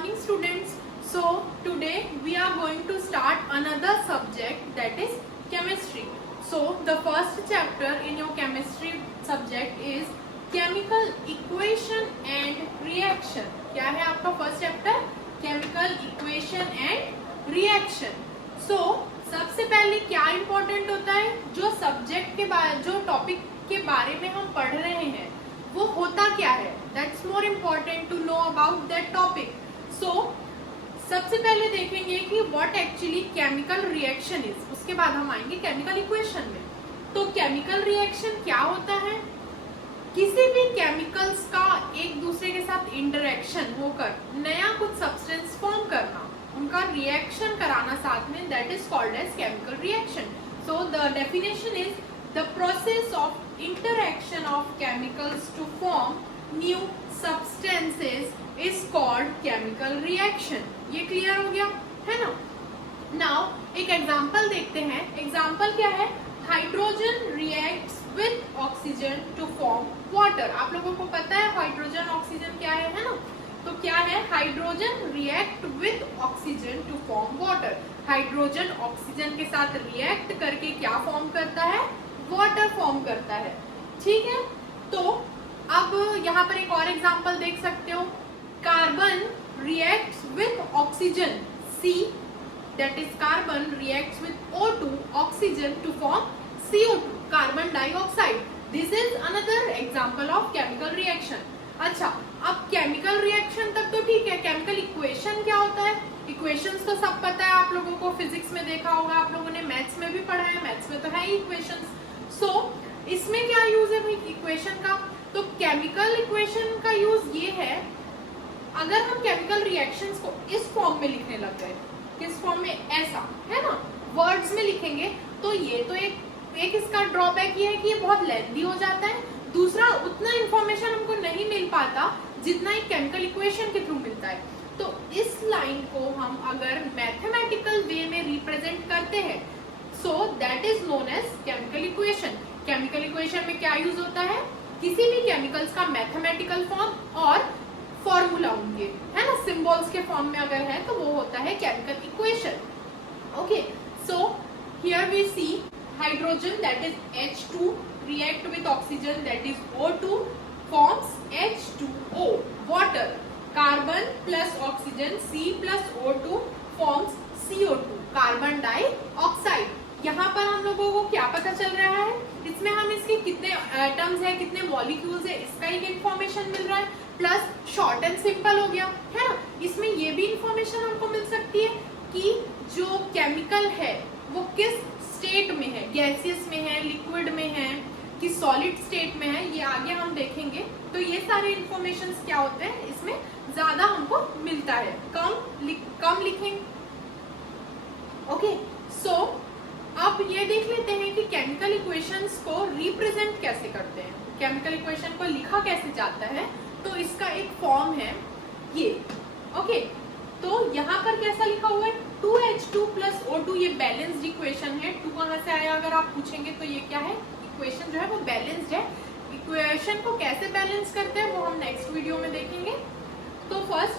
morning students. So today we are going to start another subject, that is chemistry. So the first chapter in your chemistry subject is chemical equation and reaction. क्या है आपका first chapter? Chemical equation and reaction. So सबसे पहले क्या important होता है, जो subject के बारे, जो टॉपिक के बारे में हम पढ़ रहे हैं वो होता क्या है, that's more important to know about that topic. So सबसे पहले देखेंगे कि what actually chemical reaction is, उसके बाद हम आएंगे केमिकल इक्वेशन में. तो केमिकल रिएक्शन क्या होता है? किसी भी केमिकल्स का एक दूसरे के साथ इंटरेक्शन होकर नया कुछ सब्सटेंस फॉर्म करना, उनका रिएक्शन कराना साथ में, that is called as chemical reaction. So the definition is the process of interaction of chemicals to form new substances is called chemical reaction. ये क्लियर हो गया है ना? नाउ एक एग्जांपल देखते हैं. एग्जांपल क्या है? Hydrogen reacts with oxygen to form water. आप लोगों को पता है हाइड्रोजन ऑक्सीजन क्या है ना? तो क्या है? Hydrogen react with oxygen to form water. Hydrogen oxygen के साथ रिएक्ट करके क्या फॉर्म करता है? वाटर फॉर्म करता है. ठीक है, तो अब यहाँ पर एक और एग्जांपल देख सकते हो. Carbon reacts with oxygen, C, that is carbon reacts with O2 oxygen to form CO2, carbon dioxide. This is another example of chemical reaction. अच्छा, अब केमिकल रिएक्शन तक तो ठीक है. केमिकल इक्वेशन क्या होता है? इक्वेशंस तो सब पता है आप लोगों को, फिजिक्स में देखा होगा, आप लोगों ने मैथ्स में भी पढ़ा है, मैथ्स में तो है ही इक्वेशंस. सो इसमें क्या यूज है भाई इक्वेशन का? तो केमिकल इक्वेशन का यूज ये है, अगर हम केमिकल रिएक्शंस को इस फॉर्म में लिखने लग गए, किस फॉर्म में? ऐसा है ना, वर्ड्स में लिखेंगे, तो ये तो एक इसका ड्रॉबैक ये है कि ये बहुत लेंथी हो जाता है. दूसरा, उतना इंफॉर्मेशन हमको नहीं मिल पाता जितना एक केमिकल इक्वेशन के थ्रू मिलता है. तो इस लाइन को हम अगर मैथमेटिकल वे में रिप्रेजेंट करते हैं, so that is known as chemical equation. Chemical equation में क्या यूज होता है? किसी भी केमिकल्स का मैथमेटिकल फॉर्म और फॉर्मूला उनके, है ना, सिंबल्स के फॉर्म में अगर है तो वो होता है chemical equation. Okay, so here we see hydrogen that is H2 react with oxygen that is O2 forms H2O. water, carbon plus oxygen C plus O2 forms CO2, carbon dioxide. यहाँ पर हम लोगों को क्या पता चल रहा है? इसमें हम इसके कितने एटम्स है, कितने मॉलिक्यूल्स है, इसका एक इंफॉर्मेशन मिल रहा है. प्लस शॉर्ट एंड सिंपल हो गया, है ना. इसमें ये भी इंफॉर्मेशन हमको मिल सकती है कि जो केमिकल है वो किस स्टेट में है, गैसियस में है, लिक्विड में है, कि सॉलिड स्टेट में है, ये आगे हम देखेंगे. तो ये सारे इंफॉर्मेशन क्या होते हैं, इसमें ज्यादा हमको मिलता है, कम लिखेंगे. ओके, सो अब ये देख लेते हैं कि केमिकल इक्वेशंस को रिप्रेजेंट कैसे करते हैं, केमिकल इक्वेशन को लिखा कैसे जाता है. तो इसका एक फॉर्म है ये. ओके, तो यहाँ पर कैसा लिखा हुआ है? 2H2 plus O2. ये बैलेंस्ड इक्वेशन है. 2 कहाँ से आया अगर आप पूछेंगे तो ये क्या है? इक्वेशन जो है वो बैलेंस्ड है. इक्वेशन को कैसे बैलेंस करते हैं वो हम नेक्स्ट वीडियो में देखेंगे. तो first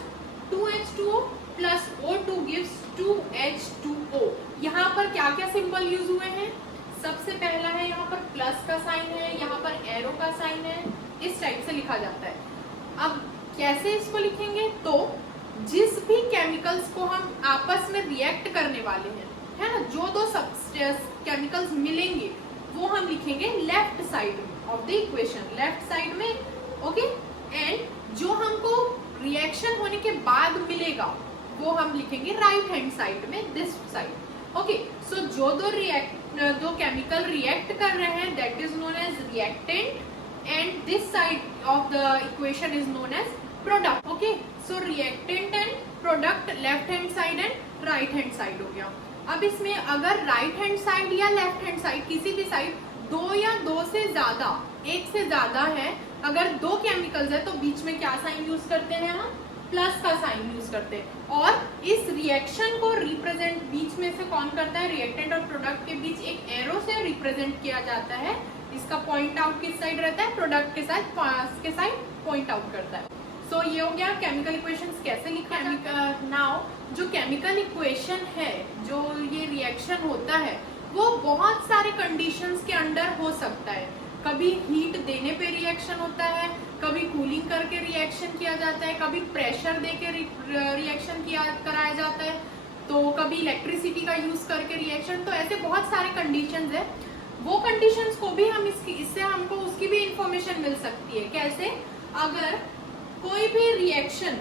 2H2O plus O2 gives 2H2O. यहाँ पर क्या क्या सिंबल यूज हुए हैं? सबसे पहला है यहाँ पर प्लस का साइन है, यहाँ पर एरो का साइन है, इस टाइप से लिखा जाता है. अब कैसे इसको लिखेंगे? तो जिस भी केमिकल्स को हम आपस में रिएक्ट करने वाले हैं, है ना, जो दो केमिकल्स मिलेंगे वो हम लिखेंगे left side of the equation, left side में. ओके, एंड जो हमको रिएक्शन होने के बाद मिलेगा वो हम लिखेंगे राइट हैंड साइड में, दिस साइड. ओके, सो जो दो केमिकल रिएक्ट कर रहे हैं that is known as reactant, and this side of the equation is known as product. Okay, so reactant and product left hand side and right hand side हो गया. अब इसमें अगर राइट हैंड साइड या left hand side, किसी भी side, दो या दो से ज्यादा, एक से ज्यादा है, अगर दो केमिकल्स है तो बीच में क्या साइन यूज करते हैं हम? प्लस का साइन यूज करते हैं. और इस रिएक्शन को रिप्रेजेंट बीच में से कौन करता है? रिएक्टेंट और प्रोडक्ट के बीच एक एरो से रिप्रेजेंट किया जाता है. इसका पॉइंट आउट किस साइड रहता है? प्रोडक्ट के साइड पॉइंट आउट करता है. सो ये हो गया केमिकल इक्वेशंस कैसे लिखा है। नाउ जो केमिकल इक्वेशन है, जो ये रिएक्शन होता है, वो बहुत सारे कंडीशंस के अंडर हो सकता है। कभी हीट देने पे रिएक्शन होता है, कभी कूलिंग करके रिएक्शन किया जाता है, कभी प्रेशर दे के रिएक्शन कराया जाता है, तो कभी इलेक्ट्रिसिटी का यूज करके रिएक्शन। तो ऐसे बहुत सारे कंडीशंस है। वो कंडीशंस को भी हम इससे हमको उसकी भी इंफॉर्मेशन मिल सकती है। कैसे? अगर कोई भी रिएक्शन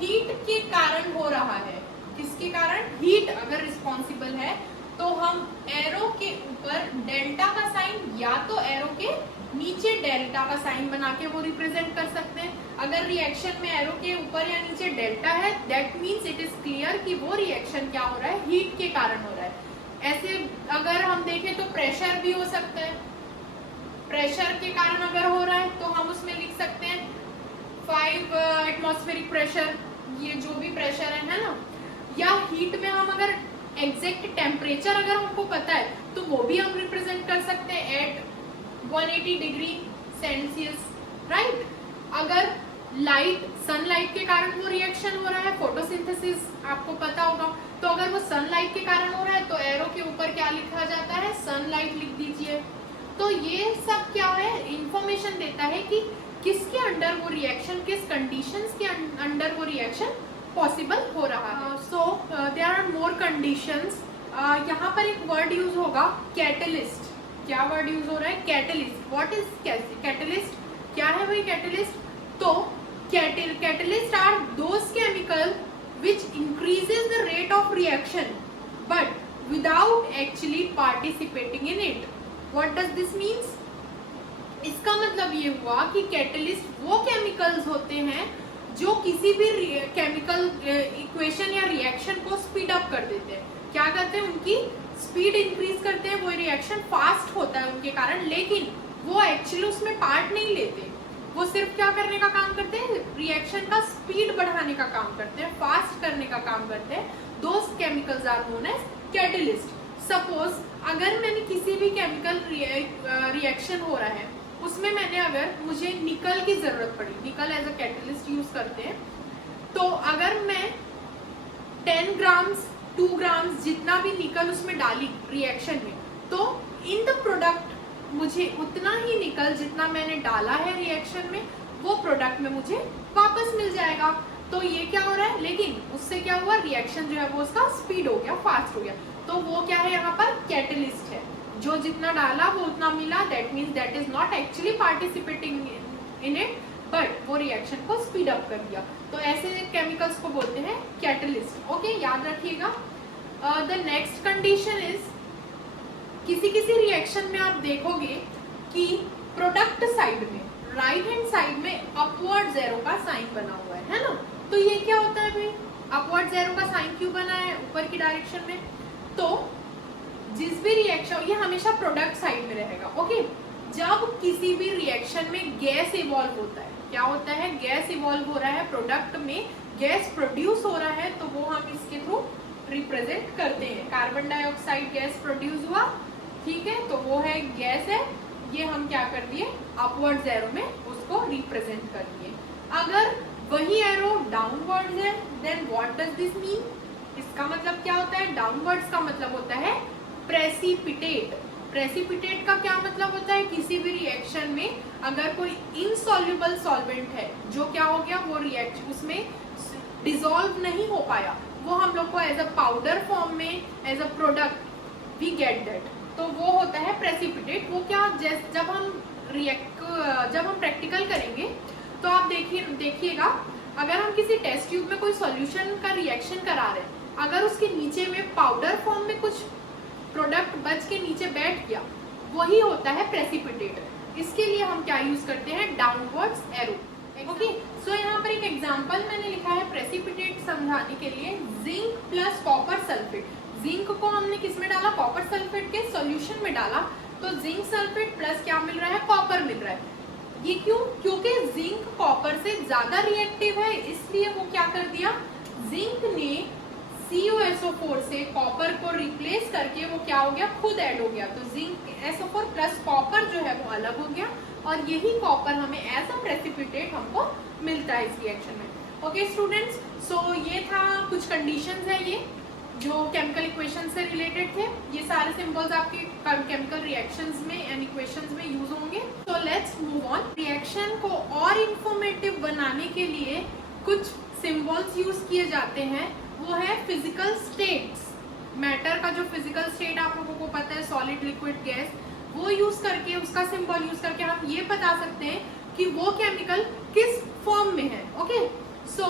हीट के कारण हो रहा है, किसके कारण? हीट अगर रिस्पॉन्सिबल है, तो हम एरो के ऊपर डेल्टा का साइन या तो एरो के नीचे डेल्टा का साइन बना के वो रिप्रेजेंट कर सकते हैं। अगर रिएक्शन में एरो के ऊपर या नीचे डेल्टा है, that means it is clear कि वो रिएक्शन क्या हो रहा है, हीट के कारण हो रहा है। ऐसे अगर हम देखें तो प्रेशर भी हो सकता है। प्रेशर के कारण अगर हो रहा है तो हम उसमें लिख सकते हैं 5 एटमॉस्फेरिक प्रेशर, ये जो भी प्रेशर है ना। या हीट में हम अगर एग्जैक्ट टेम्परेचर अगर हमको पता है तो वो भी हम रिप्रेजेंट कर सकते हैं एट 180 डिग्री सेल्सियस, राइट। अगर लाइट, सनलाइट के कारण वो रिएक्शन हो रहा है, फोटोसिंथेसिस आपको पता होगा, तो अगर वो सनलाइट के कारण हो रहा है तो एरो के ऊपर क्या लिखा जाता है? सनलाइट लिख दीजिए। तो ये सब क्या है? इंफॉर्मेशन देता है कि किसके अंडर वो रिएक्शन, किस कंडीशंस के अंडर वो रिएक्शन पॉसिबल हो रहा है। So there are more conditions. यहाँ पर एक वर्ड यूज होगा कैटलिस्ट। क्या वर्ड यूज हो रहा है? कैटलिस्ट। What is catalyst? क्या है भाई कैटलिस्ट? तो catalyst are those chemical which increases the rate of reaction but without actually participating in it. What does this means? इसका मतलब ये हुआ कि कैटलिस्ट वो केमिकल्स होते हैं जो किसी भी केमिकल इक्वेशन या रिएक्शन को स्पीड अप कर देते हैं। क्या करते हैं? उनकी स्पीड इंक्रीज करते हैं, वो रिएक्शन फास्ट होता है उनके कारण, लेकिन वो एक्चुअली उसमें पार्ट नहीं लेते। वो सिर्फ क्या करने का काम करते हैं? रिएक्शन का स्पीड बढ़ाने का काम करते हैं, फास्ट करने का काम करते हैं। Those chemicals are known as catalyst. Suppose अगर मैंने किसी भी केमिकल रिएक्शन हो रहा है, उसमें मैंने अगर मुझे निकल की जरूरत पड़ी, निकल एज अ कैटलिस्ट यूज करते हैं, तो अगर मैं 10 ग्राम्स 2 ग्राम्स जितना भी निकल उसमें डाली रिएक्शन में, तो इन द प्रोडक्ट मुझे उतना ही निकल जितना मैंने डाला है रिएक्शन में, वो प्रोडक्ट में मुझे वापस मिल जाएगा। तो ये क्या हो रहा है? लेकिन उससे क्या हुआ? रिएक्शन जो है वो उसका स्पीड हो गया, फास्ट हो गया। तो वो क्या है? यहाँ पर कैटलिस्ट है। जो जितना डाला वो उतना मिला, that means that is not actually participating in it, but वो रिएक्शन को स्पीड अप कर दिया। तो ऐसे केमिकल्स को बोलते हैं कैटलिस्ट। ओके, याद रखिएगा। द नेक्स्ट कंडीशन इज, किसी रिएक्शन में आप देखोगे कि प्रोडक्ट साइड में, राइट हैंड साइड में अपवर्ड एरो का साइन बना हुआ है ना। तो ये क्या होता है भाई? अपवर्ड एरो का साइन क्यों बना है ऊपर की डायरेक्शन में? तो जिस भी रिएक्शन, ये हमेशा प्रोडक्ट साइड में रहेगा। ओके, जब किसी भी रिएक्शन में गैस इवॉल्व होता है, क्या होता है? गैस इवॉल्व हो रहा है, प्रोडक्ट में गैस प्रोड्यूस हो रहा है, तो वो हम इसके थ्रू रिप्रेजेंट करते हैं। कार्बन डाइऑक्साइड गैस प्रोड्यूस हुआ, ठीक है, तो वो है गैस है, ये हम क्या कर दिए? अपवर्ड एरो में उसको रिप्रेजेंट कर दिए। अगर वही एरो डाउनवर्ड्स है, then what does this mean? इसका मतलब क्या होता है? डाउनवर्ड्स का मतलब होता है प्रेसिपिटेट। प्रेसिपिटेट का क्या मतलब होता है? किसी भी रिएक्शन में अगर कोई इनसॉल्युबल सॉल्वेंट है, जो क्या हो गया? वो रिएक्शन उसमें डिसॉल्व नहीं हो पाया, वो हम लोग को एज अ पाउडर फॉर्म में, as a product we get that, तो वो होता है प्रेसिपिटेट। वो क्या? जब हम प्रैक्टिकल करेंगे तो आप देखिएगा, अगर हम किसी टेस्ट ट्यूब में कोई सॉल्यूशन का रिएक्शन करा रहे हैं, अगर उसके नीचे में पाउडर फॉर्म में कुछ प्रोडक्ट बच के नीचे बैठ गया, वही होता है प्रेसिपिटेट। इसके लिए हम क्या यूज करते हैं? Downwards arrow. ओके, सो यहाँ पर एक एग्जांपल मैंने लिखा है प्रेसिपिटेट समझाने के लिए, zinc plus copper sulphate. Zinc को हमने किस में डाला? कॉपर सल्फेट के सॉल्यूशन में डाला, तो जिंक सल्फेट प्लस क्या मिल रहा है? कॉपर मिल रहा है। ये क्यों? क्योंकि जिंक कॉपर से ज्यादा रिएक्टिव है, इसलिए वो क्या कर दिया? जिंक ने CuSO4 से कॉपर को रिप्लेस करके वो क्या हो गया, खुद ऐड हो गया, तो जिंक SO4 प्लस कॉपर जो है वो अलग हो गया और यही कॉपर हमें एज अ प्रेसिपिटेट हमको मिलता है इस रिएक्शन में। ओके स्टूडेंट्स, सो ये था कुछ कंडीशंस है ये जो केमिकल इक्वेशन से रिलेटेड थे। ये सारे सिंबल्स आपके केमिकल रिएक्शंस में एंड इक्वेशंस में यूज होंगे। तो लेट्स मूव ऑन। रिएक्शन को और इंफॉर्मेटिव बनाने के लिए कुछ सिंबल्स यूज किए जाते हैं, वो है फिजिकल स्टेट्स। मैटर का जो फिजिकल स्टेट आप लोगों को पता है, सॉलिड लिक्विड गैस, वो यूज करके उसका सिंबल यूज करके हम ये बता सकते हैं कि वो केमिकल किस फॉर्म में है। ओके, सो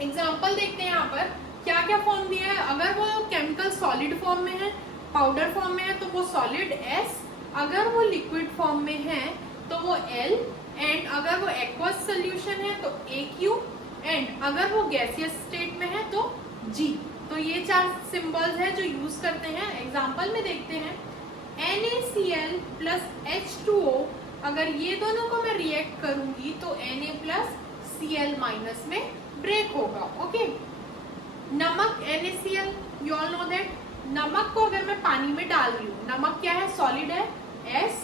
एग्जांपल देखते हैं यहाँ पर क्या क्या फॉर्म दिया है। अगर वो केमिकल सॉलिड फॉर्म में है, पाउडर फॉर्म में है तो वो सॉलिड S, अगर वो लिक्विड फॉर्म में है तो वो L, एंड अगर वो एक्वस सोल्यूशन है तो AQ, एंड अगर वो गैसियस स्टेट में है तो G। तो ये चार सिंबल्स है जो यूज करते हैं। एग्जांपल में देखते हैं NaCl प्लस H2O, अगर ये दोनों को मैं रिएक्ट करूंगी तो Na प्लस Cl माइनस में ब्रेक होगा। ओके, नमक NaCl, you all know that. नमक को अगर मैं पानी में डाल रही हूँ, नमक क्या है, सॉलिड है S,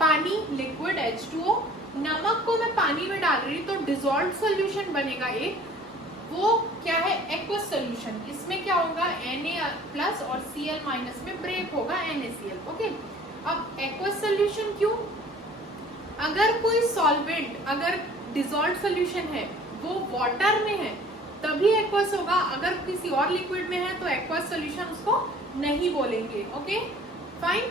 पानी लिक्विड H2O, नमक को मैं पानी में डाल रही हूँ तो डिसॉल्व सॉल्यूशन बनेगा एक, वो क्या है, एक्वस सॉल्यूशन। इसमें क्या होगा, Na प्लस और Cl माइनस में ब्रेक होगा NaCl। ओके, अब एक्वस सॉल्यूशन क्यों, अगर कोई सॉल्वेंट अगर डिसॉल्व सॉल्यूशन है वो वाटर में है तभी एक्वस होगा, अगर किसी और लिक्विड में है तो एक्वस सॉल्यूशन उसको नहीं बोलेंगे। ओके फाइन,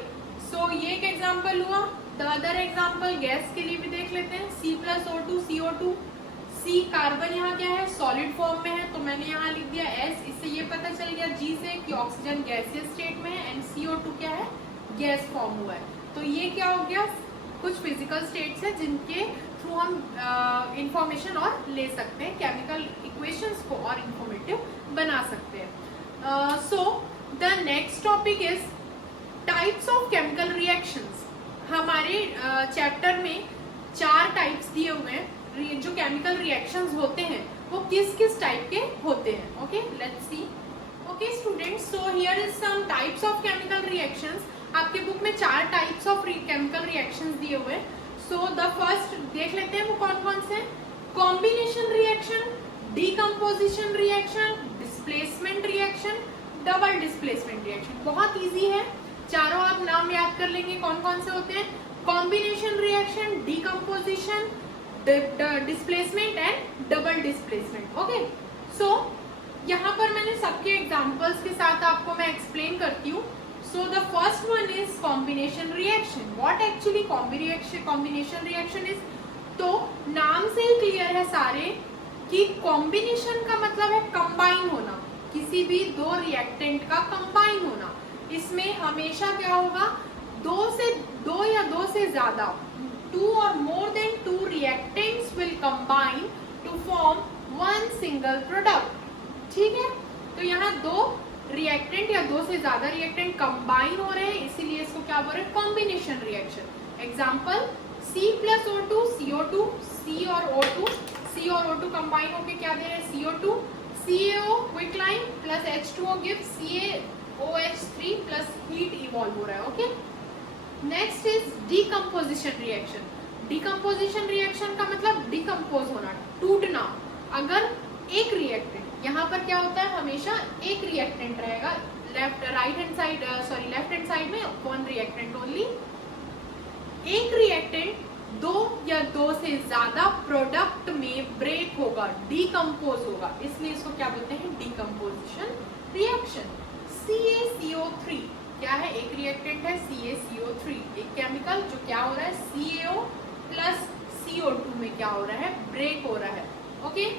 सो ये एक एग्जांपल हुआ। द अदर एग्जांपल गैस के लिए भी देख लेते हैं। C+O2 CO2, C कार्बन यहाँ क्या है, सॉलिड फॉर्म में है तो मैंने यहाँ लिख दिया S, इससे ये पता चल गया G से कि ऑक्सीजन गैसियस स्टेट में है, एंड CO2 क्या है, गैस फॉर्म हुआ है। तो ये क्या हो गया, कुछ फिजिकल स्टेट्स है जिनके थ्रू हम इंफॉर्मेशन और ले सकते हैं, केमिकल इक्वेशंस को और इंफॉर्मेटिव बना सकते हैं। So the next topic is types of chemical reactions. हमारे चैप्टर में 4 टाइप्स दिए हुए हैं जो केमिकल रिएक्शंस होते हैं, वो किस किस टाइप के होते हैं। Okay, let's see. Okay students, so here is some types of chemical reactions. आपके बुक में 4 टाइप्स ऑफ केमिकल रिएक्शंस दिए हुए हैं। सो द फर्स्ट देख लेते हैं वो कौन कौन से। Combination reaction, decomposition reaction, displacement reaction, double displacement reaction. बहुत इजी है, चारों आप नाम याद कर लेंगे कौन कौन से होते हैं। Combination reaction, decomposition, displacement and double displacement. Okay, so यहाँ पर मैंने सबके एग्जांपल्स के साथ आपको मैं एक्सप्लेन करती हूँ। So the first one is combination reaction. What actually combination reaction is? तो नाम से ही क्लियर है सारे कि कॉम्बिनेशन का मतलब है कंबाइन होना, किसी भी दो रिएक्टेंट का कंबाइन होना। इसमें हमेशा क्या होगा, दो या दो से ज्यादा, 2 or more than 2 reactants will combine to form one single product। ठीक है, तो यहाँ 2 रिएक्टेंट या 2 से ज्यादा रिएक्टेंट कंबाइन हो रहे हैं, इसीलिए इसको क्या बोल रहे हैं, combination reaction. Example C+O2 CO2, C और O2, C और O2 कंबाइन होके क्या दे रहे हैं, CO2, CaO quicklime plus H2O gives CaOH3 plus heat evolve हो रहा है। Okay, next is decomposition reaction. Decomposition reaction का मतलब डिकम्पोज होना, टूटना। अगर एक रिएक्टेंट, यहाँ पर क्या होता है, हमेशा एक रिएक्टेंट रहेगा, लेफ्ट हैंड साइड में 1 रिएक्टेंट ओनली। एक रिएक्टेंट 2 या 2 से ज्यादा प्रोडक्ट में ब्रेक होगा, डीकम्पोज होगा, इसलिए इसको क्या बोलते हैं, डीकम्पोजिशन रिएक्शन। CaCO3 क्या है, एक रिएक्टेंट है CaCO3, एक केमिकल जो क्या हो रहा है, CaO प्लस CO2 में क्या हो रहा है, ब्रेक हो रहा है। ओके,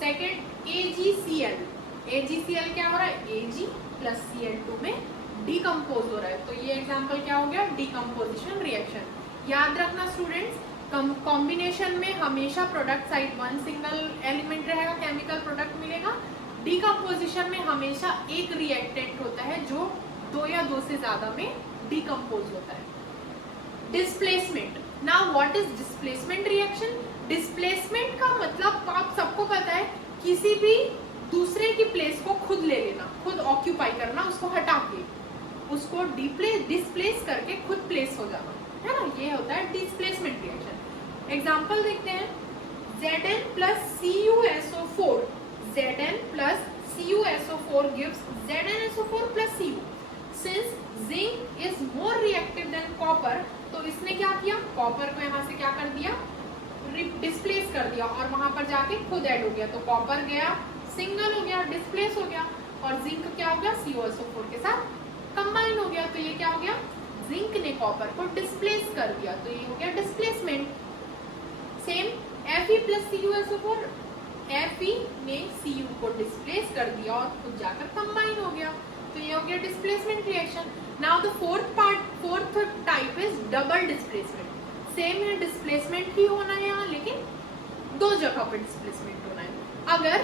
सेकेंड AgCl, AgCl क्या हो रहा है, Ag प्लस Cl2 में डीकम्पोज हो रहा है। तो ये एग्जांपल क्या हो गया, डीकम्पोजिशन रिएक्शन। याद रखना स्टूडेंट्स, कॉम्बिनेशन में हमेशा प्रोडक्ट साइड 1 सिंगल एलिमेंट रहेगा, केमिकल प्रोडक्ट मिलेगा। डीकम्पोजिशन में हमेशा एक रिएक्टेंट होता है जो 2 या 2 से ज्यादा में डीकम्पोज होता है। Displacement, now what is displacement reaction. Displacement का मतलब आप सबको पता है, किसी भी दूसरे की प्लेस को खुद ले लेना, खुद ऑक्यूपाई करना, उसको हटा के उसको डिस्प्लेस करके खुद प्लेस हो जाना, है ना, ये होता है डिस्प्लेसमेंट रिएक्शन। एग्जांपल देखते हैं, Zn plus CuSO4, Zn plus CuSO4 gives ZnSO4 plus Cu. Since zinc is more reactive than copper, तो इसने क्या किया, कॉपर को यहाँ से क्या कर दिया, डिस्प्लेस कर दिया और वहां पर जाके खुद ऐड हो गया, तो कॉपर गया सिंगल हो गया, डिस्प्लेस हो गया, और जिंक क्या हो गया, CuSO4 के साथ कंबाइन हो गया, तो ये क्या हो गया, जिंक ने कॉपर को डिस्प्लेस कर दिया, तो ये हो गया displacement. Same Fe plus CuSO4, Fe ने Cu को डिस्प्लेस कर दिया और खुद जाकर कंबाइन हो गया, तो ये हो गया displacement reaction. Now the fourth type is double displacement. Same है, डिस्प्लेसमेंट ही होना है यहाँ, लेकिन दो जगह पर डिस्प्लेसमेंट होना है। अगर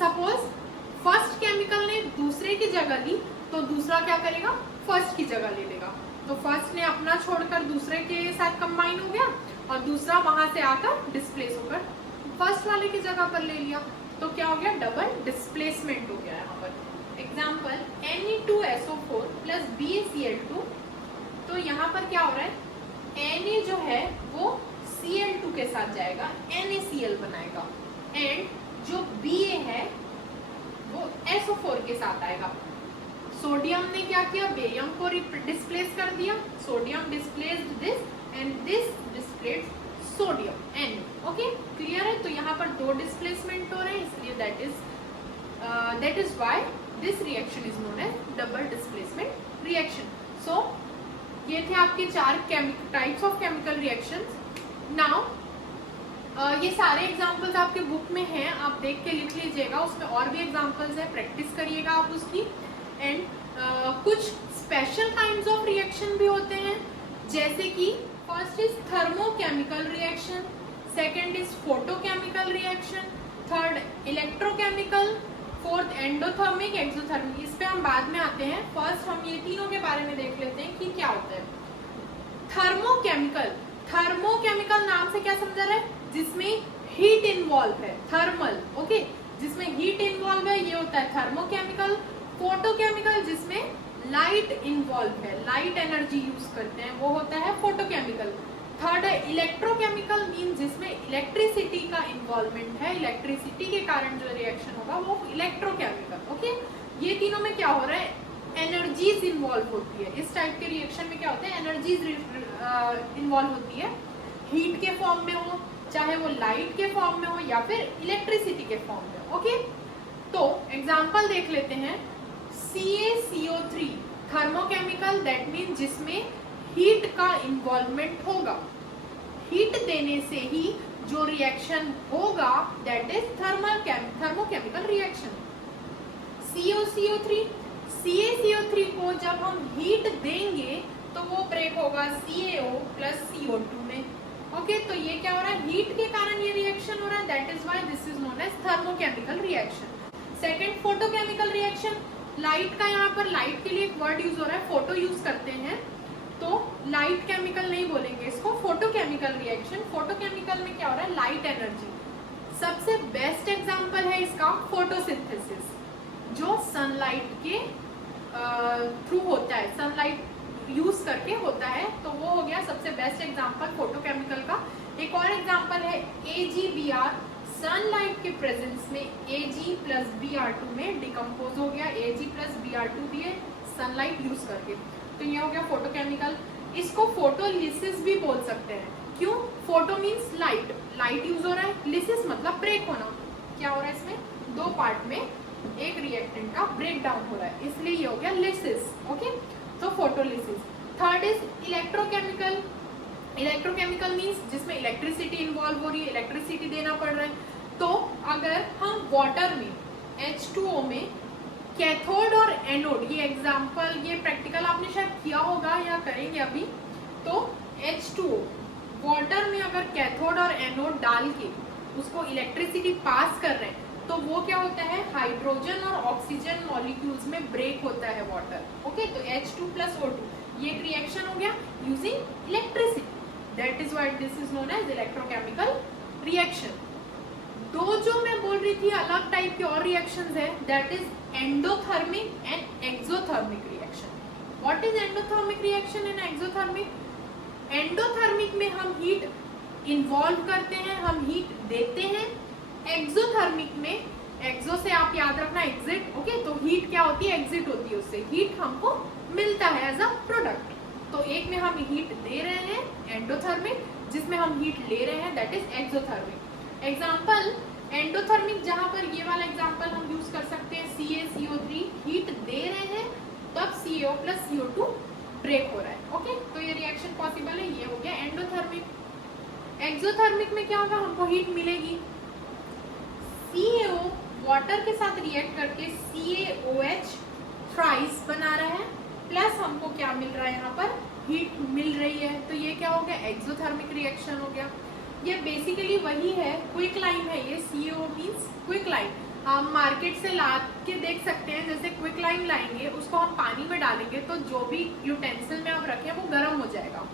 सपोज फर्स्ट केमिकल ने दूसरे की जगह ली, तो दूसरा क्या करेगा, फर्स्ट की जगह ले लेगा, तो फर्स्ट ने अपना छोड़कर दूसरे के साथ कंबाइन हो गया और दूसरा वहां से आकर डिस्प्लेस होकर फर्स्ट वाले की जगह पर ले लिया, तो क्या हो गया, डबल डिस्प्लेसमेंट हो गया यहाँ पर। एग्जाम्पल Ne2SO4 प्लस BaCl2, तो यहाँ पर क्या हो रहा है, Na जो है वो Cl2 के साथ जाएगा, NaCl बनाएगा, एंड जो Ba है वो SO4 के साथ आएगा। सोडियम ने क्या किया, बेरियम को डिस्प्लेस कर दिया, sodium displaced this and this displaced sodium, N। Okay, clear है, तो यहाँ पर दो डिस्प्लेसमेंट हो रहे हैं, इसलिए that is why this reaction is known as double displacement reaction. So ये थे आपके चार types of chemical reactions. Now ये सारे एग्जांपल्स आपके बुक में हैं, आप देख के लिख लीजिएगा, उसमें और भी एग्जांपल्स है, प्रैक्टिस करिएगा आप उसकी। एंड कुछ स्पेशल काइंड्स ऑफ रिएक्शन भी होते हैं, जैसे कि first is thermochemical reaction, second is photochemical reaction, third electrochemical, fourth endothermic, exothermic. इस पे हम बाद में आते हैं, फर्स्ट हम ये तीनों के बारे में देख लेते हैं कि क्या होता है। थर्मोकेमिकल, थर्मोकेमिकल नाम से क्या समझा रहा है, जिसमें हीट इन्वॉल्व है, थर्मल, ओके, जिसमें हीट इन्वॉल्व है, ये होता है थर्मोकेमिकल। फोटोकेमिकल जिसमें लाइट इन्वॉल्व है, लाइट एनर्जी यूज करते हैं, वो होता है फोटोकेमिकल। थर्ड है इलेक्ट्रोकेमिकल, मीन जिसमें इलेक्ट्रिसिटी का इन्वॉल्वमेंट है, इलेक्ट्रिसिटी के कारण जो रिएक्शन होगा वो इलेक्ट्रोकेमिकल। ओके, ये तीनों में क्या हो रहा है, एनर्जीज इन्वॉल्व होती है। इस टाइप के रिएक्शन में क्या होता है, एनर्जीज इन्वॉल्व होती है, हीट के फॉर्म में हो, चाहे वो लाइट के फॉर्म में हो या फिर इलेक्ट्रिसिटी के फॉर्म में। ओके, तो एग्जांपल देख लेते हैं। CaCO3 थर्मोकेमिकल, दैट मीन जिसमें हीट का इन्वॉल्वमेंट होगा, हीट देने से ही जो रिएक्शन होगा that is thermochemical reaction. CaCO3 को जब हम हीट देंगे तो वो ब्रेक होगा CaO प्लस CO2 में। ओके, तो ये क्या हो रहा है, हीट के कारण ये रिएक्शन हो रहा है, that is why this is known as thermochemical reaction. Second photochemical reaction, light का यहाँ पर लाइट के लिए एक वर्ड यूज हो रहा है, फोटो यूज करते हैं, तो लाइट केमिकल नहीं बोलेंगे इसको, फोटोकेमिकल रिएक्शन। फोटोकेमिकल में क्या हो रहा है, लाइट एनर्जी। सबसे बेस्ट एग्जांपल है इसका फोटोसिंथेसिस, जो सनलाइट के थ्रू होता है, सनलाइट यूज करके होता है, तो वो हो गया सबसे बेस्ट एग्जांपल फोटोकेमिकल का। एक और एग्जांपल है AgBr, सनलाइट के प्रेजेंस में Ag प्लस Br2 में डिकम्पोज हो गया, Ag प्लस Br2 भी है सनलाइट यूज करके, तो ये हो गया फोटोकेमिकल। इसको फोटोलिसिस भी बोल सकते हैं, क्यों, photo means light, light use हो रहा है, लिसिस मतलब ब्रेक होना, क्या हो रहा है इसमें, दो पार्ट में एक रिएक्टेंट का ब्रेक डाउन हो रहा है, इसलिए ये हो गया लिसिस। ओके, तो photolysis. Third is electrochemical, electrochemical means जिसमें इलेक्ट्रिसिटी इन्वॉल्व हो रही है, इलेक्ट्रिसिटी देना पड़ रहा है। तो अगर हम वाटर में H2O में कैथोड और एनोड, ये एग्जांपल, ये प्रैक्टिकल आपने शायद किया होगा या करेंगे अभी, तो H2O वाटर में अगर कैथोड और एनोड डाल के उसको इलेक्ट्रिसिटी पास कर रहे हैं, तो वो क्या होता है, हाइड्रोजन और ऑक्सीजन मॉलिक्यूल्स में ब्रेक होता है वाटर। ओके, तो H2 प्लस O2, ये एक रिएक्शन हो गया using electricity, that is why this is known as electrochemical reaction. दो जो मैं बोल रही थी अलग टाइप की और रिएक्शंस है, that is endothermic and exothermic reaction. What is endothermic reaction and exothermic? Endothermic में हम हीट इन्वॉल्व करते हैं, हम हीट देते हैं. एक्सोथर्मिक में, एक्सो से आप याद रखना एग्जिट, ओके, तो हीट क्या होती है, एग्जिट होती है, उससे हीट हमको मिलता है एज अ प्रोडक्ट. तो एक में हम हीट दे रहे हैं एंडोथर्मिक, जिसमें हम हीट ले रहे हैं that is exothermic. Example endothermic, जहां पर ये वाला एग्जांपल हम यूज कर सकते हैं, CaCO3 हीट दे रहे हैं तब CaO प्लस CO2 ब्रेक हो रहा है. ओके, तो ये रिएक्शन पॉसिबल है, ये हो गया एंडोथर्मिक. एक्सोथर्मिक में क्या होगा, हमको हीट मिलेगी, CaO वाटर के साथ रिएक्ट करके CaOH थ्राइस बना रहा है, प्लस हमको क्या मिल रहा है, यहाँ पर हीट मिल रही है. तो ये क्या हो गया, एक्सोथर्मिक रिएक्शन हो गया. ये बेसिकली वही है, क्विक लाइम है ये. CO means quick lime. हम मार्केट से ला के देख सकते हैं, जैसे क्विक लाइम लाएंगे, उसको हम पानी में डालेंगे तो जो भी यूटेंसिल में आप रखें वो गर्म हो जाएगा.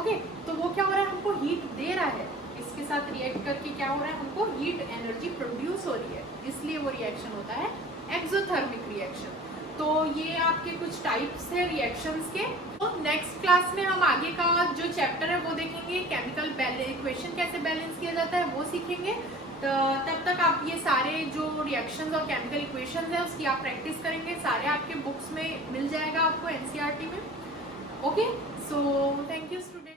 ओके, तो वो क्या हो रहा है, हमको हीट दे रहा है, इसके साथ रिएक्ट करके क्या हो रहा है, हमको हीट एनर्जी प्रोड्यूस हो रही है, इसलिए वो रिएक्शन होता है एक्सोथर्मिक रिएक्शन. तो ये आपके कुछ टाइप्स है रिएक्शंस के. तो नेक्स्ट क्लास में हम आगे का जो चैप्टर है वो देखेंगे, केमिकल इक्वेशन कैसे बैलेंस किया जाता है वो सीखेंगे. तो तब तक आप ये सारे जो रिएक्शंस और केमिकल इक्वेशंस है उसकी आप प्रैक्टिस करेंगे, सारे आपके बुक्स में मिल जाएगा आपको NCERT में. Okay, so thank you student.